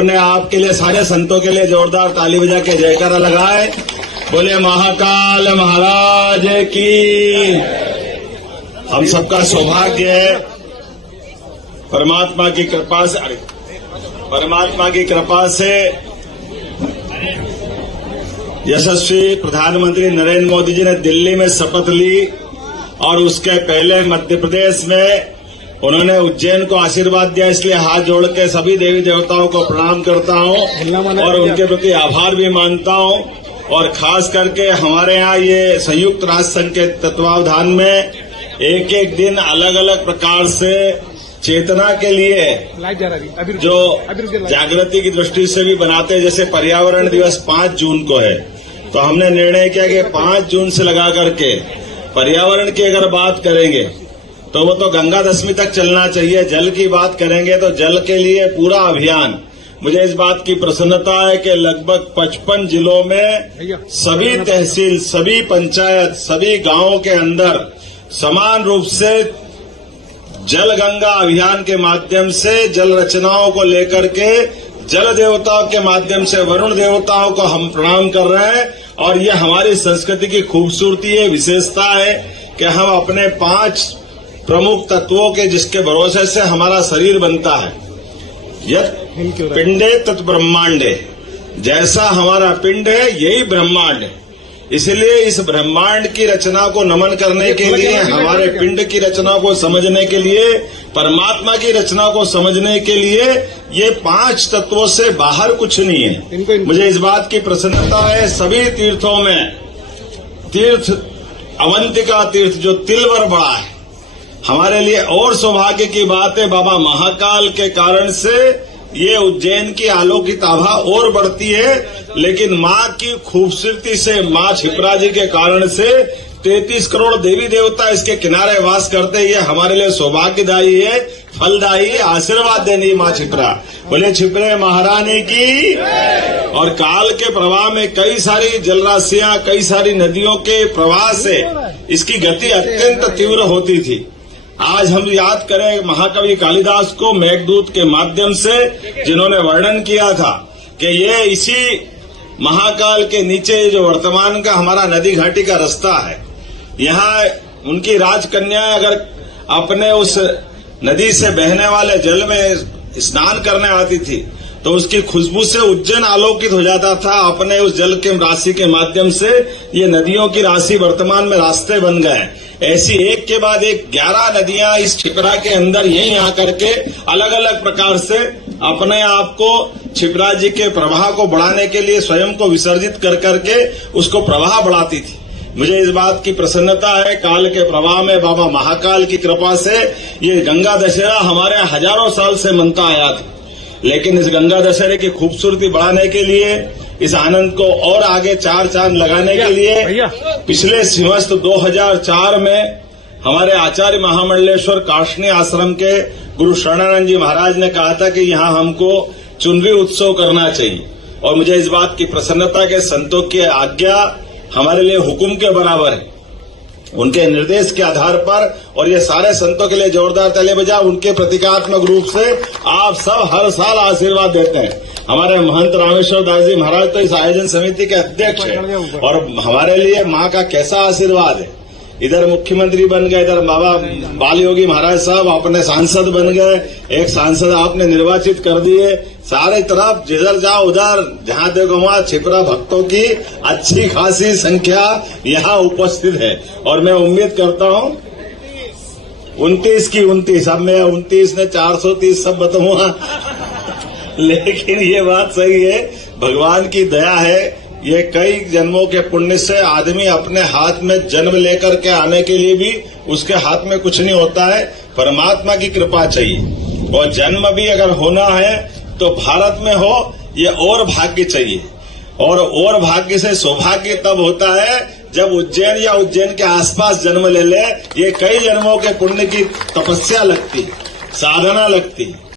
अपने आप के लिए, सारे संतों के लिए जोरदार ताली बजा के जयकारा लगाए। बोले महाकाल महाराज की। हम सबका सौभाग्य है परमात्मा की कृपा से यशस्वी प्रधानमंत्री नरेंद्र मोदी जी ने दिल्ली में शपथ ली और उसके पहले मध्य प्रदेश में उन्होंने उज्जैन को आशीर्वाद दिया। इसलिए हाथ जोड़ के सभी देवी देवताओं को प्रणाम करता हूं और उनके प्रति आभार भी मानता हूं। और खास करके हमारे यहाँ ये संयुक्त राष्ट्र संघ के तत्वावधान में एक एक दिन अलग अलग प्रकार से चेतना के लिए जो जागृति की दृष्टि से भी बनाते हैं। जैसे पर्यावरण दिवस 5 जून को है, तो हमने निर्णय किया कि 5 जून से लगा करके पर्यावरण की अगर बात करेंगे तो वो तो गंगा दशमी तक चलना चाहिए। जल की बात करेंगे तो जल के लिए पूरा अभियान। मुझे इस बात की प्रसन्नता है कि लगभग 55 जिलों में सभी तहसील, सभी पंचायत, सभी गांवों के अंदर समान रूप से जल गंगा अभियान के माध्यम से जल रचनाओं को लेकर के जल देवताओं के माध्यम से वरुण देवताओं को हम प्रणाम कर रहे हैं। और ये हमारी संस्कृति की खूबसूरती है, विशेषता है कि हम अपने 5 प्रमुख तत्वों के जिसके भरोसे से हमारा शरीर बनता है। यत् पिंडे तत् ब्रह्मांडे, जैसा हमारा पिंड है यही ब्रह्मांड है। इसलिए इस ब्रह्मांड की रचना को नमन करने के लिए, हमारे पिंड की रचना को समझने के लिए, परमात्मा की रचना को समझने के लिए ये 5 तत्वों से बाहर कुछ नहीं है। मुझे इस बात की प्रसन्नता है सभी तीर्थों में, तीर्थ अवंतिका तीर्थ जो तिलवर बड़ा है, हमारे लिए और सौभाग्य की बात है। बाबा महाकाल के कारण से ये उज्जैन की अलौकिक आभा और बढ़ती है। लेकिन माँ की खूबसूरती से, माँ क्षिप्रा जी के कारण से 33 करोड़ देवी देवता इसके किनारे वास करते हैं। ये हमारे लिए सौभाग्यदायी है, फलदायी, आशीर्वाद देनी माँ क्षिप्रा। बोले क्षिप्रे महारानी की। और काल के प्रवाह में कई सारी जलराशियां, कई सारी नदियों के प्रवाह से इसकी गति अत्यंत तीव्र होती थी। आज हम याद करें महाकवि कालिदास को मेघदूत के माध्यम से, जिन्होंने वर्णन किया था कि ये इसी महाकाल के नीचे जो वर्तमान का हमारा नदी घाटी का रास्ता है, यहाँ उनकी राजकन्या अगर अपने उस नदी से बहने वाले जल में स्नान करने आती थी तो उसकी खुशबू से उज्जैन आलोकित हो जाता था। अपने उस जल के राशि के माध्यम से ये नदियों की राशि वर्तमान में रास्ते बन गए। ऐसी एक के बाद एक 11 नदियां इस क्षिप्रा के अंदर यहीं आकर के अलग अलग प्रकार से अपने आप को क्षिप्रा जी के प्रवाह को बढ़ाने के लिए स्वयं को विसर्जित कर करके उसको प्रवाह बढ़ाती थी। मुझे इस बात की प्रसन्नता है काल के प्रवाह में बाबा महाकाल की कृपा से ये गंगा दशहरा हमारे हजारों साल से मनता आया था। लेकिन इस गंगा दशहरे की खूबसूरती बढ़ाने के लिए, इस आनंद को और आगे 4 चांद लगाने के लिए पिछले सिंहस्थ 2004 में हमारे आचार्य महामंडलेश्वर काशनी आश्रम के गुरु शरणानंद जी महाराज ने कहा था कि यहाँ हमको चुनरी उत्सव करना चाहिए। और मुझे इस बात की प्रसन्नता के संतों की आज्ञा हमारे लिए हुक्म के बराबर है। उनके निर्देश के आधार पर, और ये सारे संतों के लिए जोरदार ताली बजा, उनके प्रतीकात्मक रूप से आप सब हर साल आशीर्वाद देते हैं। हमारे महंत रामेश्वर दास जी महाराज तो इस आयोजन समिति के अध्यक्ष हैं और हमारे लिए माँ का कैसा आशीर्वाद है। इधर मुख्यमंत्री बन गए, इधर बाबा बाल योगी महाराज साहब अपने सांसद बन गए, एक सांसद आपने निर्वाचित कर दिए। सारे तरफ जिधर जाओ उधर, जहां देखो वहां क्षिप्रा भक्तों की अच्छी खासी संख्या यहाँ उपस्थित है। और मैं उम्मीद करता हूँ 29 की 29, अब मैं 29 ने 430 सब बताऊंगा लेकिन ये बात सही है, भगवान की दया है। ये कई जन्मों के पुण्य से आदमी अपने हाथ में जन्म लेकर के आने के लिए भी उसके हाथ में कुछ नहीं होता है, परमात्मा की कृपा चाहिए। और जन्म भी अगर होना है तो भारत में हो, ये और भाग्य चाहिए। और भाग्य से सौभाग्य तब होता है जब उज्जैन या उज्जैन के आसपास जन्म ले ले। ये कई जन्मों के पुण्य की तपस्या लगती है, साधना लगती है।